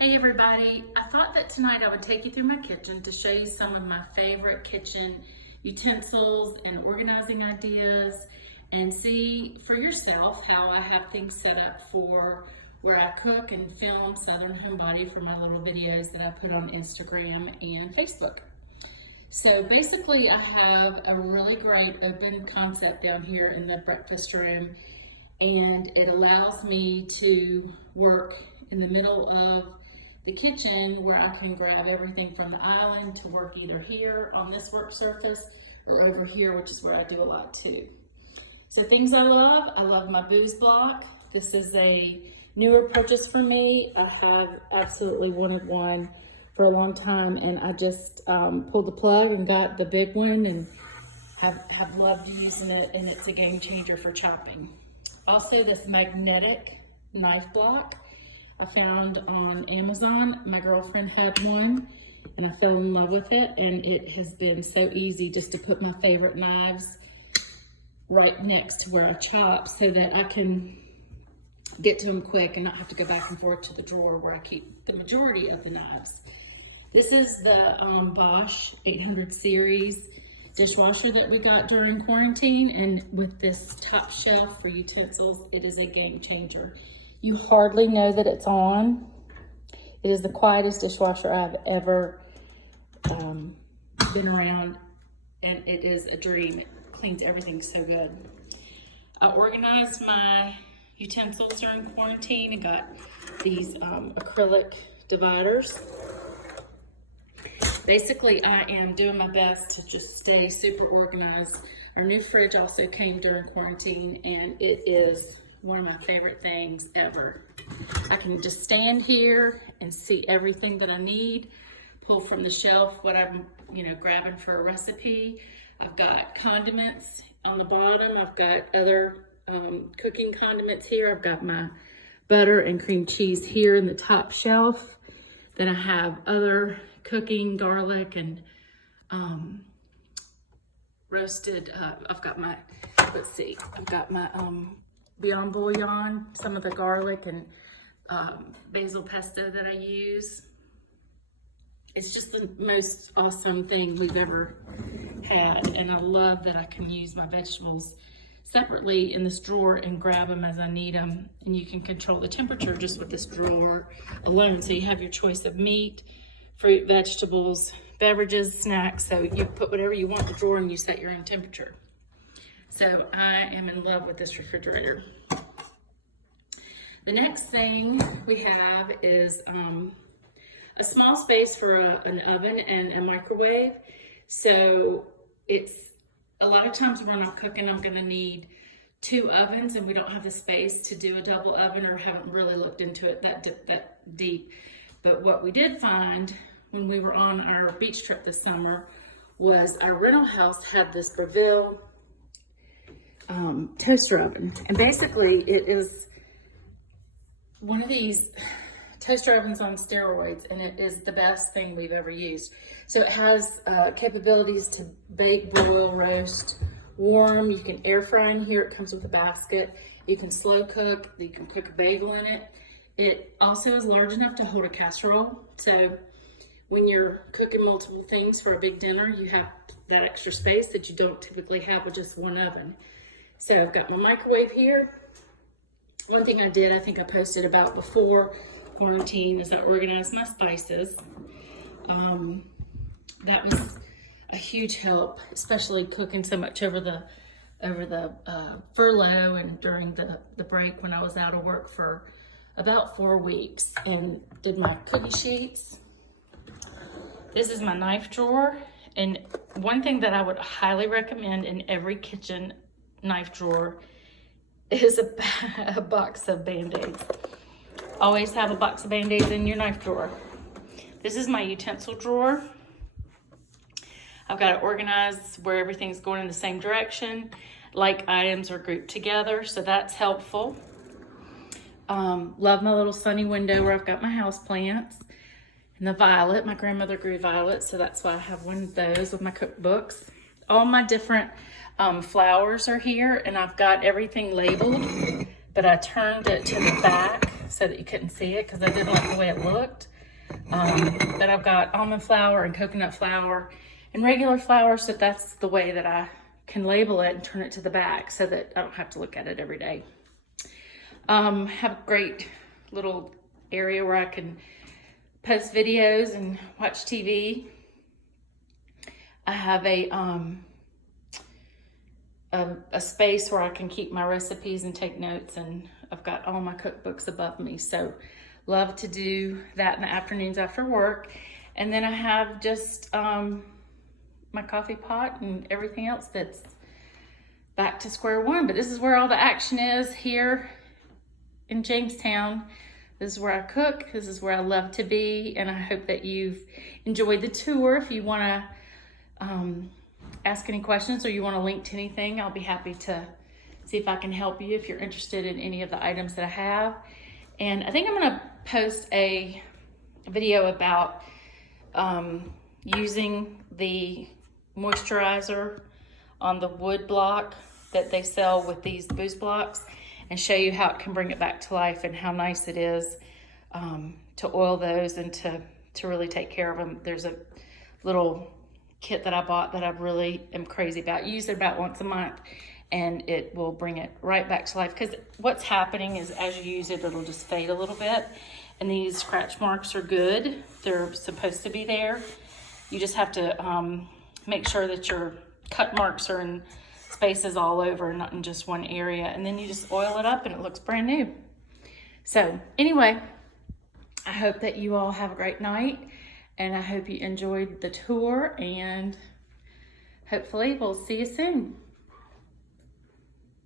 Hey everybody, I thought that tonight I would take you through my kitchen to show you some of my favorite kitchen utensils and organizing ideas and see for yourself how I have things set up for where I cook and film Southern Homebody for my little videos that I put on Instagram and Facebook. So basically I have a really great open concept down here in the breakfast room, and it allows me to work in the middle of the kitchen where I can grab everything from the island to work either here on this work surface or over here, which is where I do a lot too. So things I love my booze block. This is a newer purchase for me. I have absolutely wanted one for a long time, and I just pulled the plug and got the big one and have loved using it, and it's a game changer for chopping. Also, this magnetic knife block I found on Amazon. My girlfriend had one and I fell in love with it, and it has been so easy just to put my favorite knives right next to where I chop so that I can get to them quick and not have to go back and forth to the drawer where I keep the majority of the knives. This is the Bosch 800 series dishwasher that we got during quarantine, and with this top shelf for utensils, it is a game changer. You hardly know that it's on. It is the quietest dishwasher I've ever been around, and it is a dream. It cleans everything so good. I organized my utensils during quarantine and got these acrylic dividers. Basically, I am doing my best to just stay super organized. Our new fridge also came during quarantine, and it is one of my favorite things ever. I can just stand here and see everything that I need, pull from the shelf what I'm grabbing for a recipe. I've got condiments on the bottom. I've got other cooking condiments here. I've got my butter and cream cheese here in the top shelf. Then I have other cooking, garlic and roasted, I've got my Beyond Bouillon, some of the garlic and basil pesto that I use. It's just the most awesome thing we've ever had, and I love that I can use my vegetables separately in this drawer and grab them as I need them, and you can control the temperature just with this drawer alone. So you have your choice of meat, fruit, vegetables, beverages, snacks. So you put whatever you want in the drawer and you set your own temperature. So I am in love with this refrigerator. The next thing we have is a small space for an oven and a microwave. So it's a lot of times when I'm cooking, I'm gonna need two ovens, and we don't have the space to do a double oven, or haven't really looked into it that deep. But what we did find when we were on our beach trip this summer was our rental house had this Braville toaster oven, and basically it is one of these toaster ovens on steroids, and it is the best thing we've ever used. So it has capabilities to bake, broil, roast, warm. You can air fry in here. It comes with a basket. You can slow cook. You can cook a bagel in it. It also is large enough to hold a casserole. So when you're cooking multiple things for a big dinner, you have that extra space that you don't typically have with just one oven. So I've got my microwave here. One thing I did, I think I posted about before quarantine, is I organized my spices. That was a huge help, especially cooking so much over the furlough and during the break when I was out of work for about 4 weeks, and did my cookie sheets. This is my knife drawer, and one thing that I would highly recommend in every kitchen knife drawer is a box of Band-Aids. Always have a box of Band-Aids in your knife drawer. This is my utensil drawer. I've got it organized where everything's going in the same direction. Like items are grouped together, so that's helpful. Love my little sunny window where I've got my house plants. And the violet, my grandmother grew violets, so that's why I have one of those with my cookbooks. All my different flowers are here, and I've got everything labeled, but I turned it to the back so that you couldn't see it because I didn't like the way it looked. But I've got almond flour and coconut flour and regular flour, so that's the way that I can label it and turn it to the back so that I don't have to look at it every day. Have a great little area where I can post videos and watch TV. I have a space where I can keep my recipes and take notes, and I've got all my cookbooks above me. So love to do that in the afternoons after work. And then I have just my coffee pot and everything else that's back to square one. But this is where all the action is here in Jamestown. This is where I cook. This is where I love to be. And I hope that you've enjoyed the tour. If you want to ask any questions or you want to link to anything, I'll be happy to see if I can help you if you're interested in any of the items that I have. And I think I'm going to post a video about using the moisturizer on the wood block that they sell with these boost blocks, and show you how it can bring it back to life and how nice it is to oil those and to really take care of them. There's a little kit that I bought that I really am crazy about. You use it about once a month and it will bring it right back to life, because what's happening is as you use it, it'll just fade a little bit, and these scratch marks are good. They're supposed to be there. You just have to make sure that your cut marks are in spaces all over, not in just one area, and then you just oil it up and it looks brand new. So anyway, I hope that you all have a great night, and I hope you enjoyed the tour, and hopefully we'll see you soon.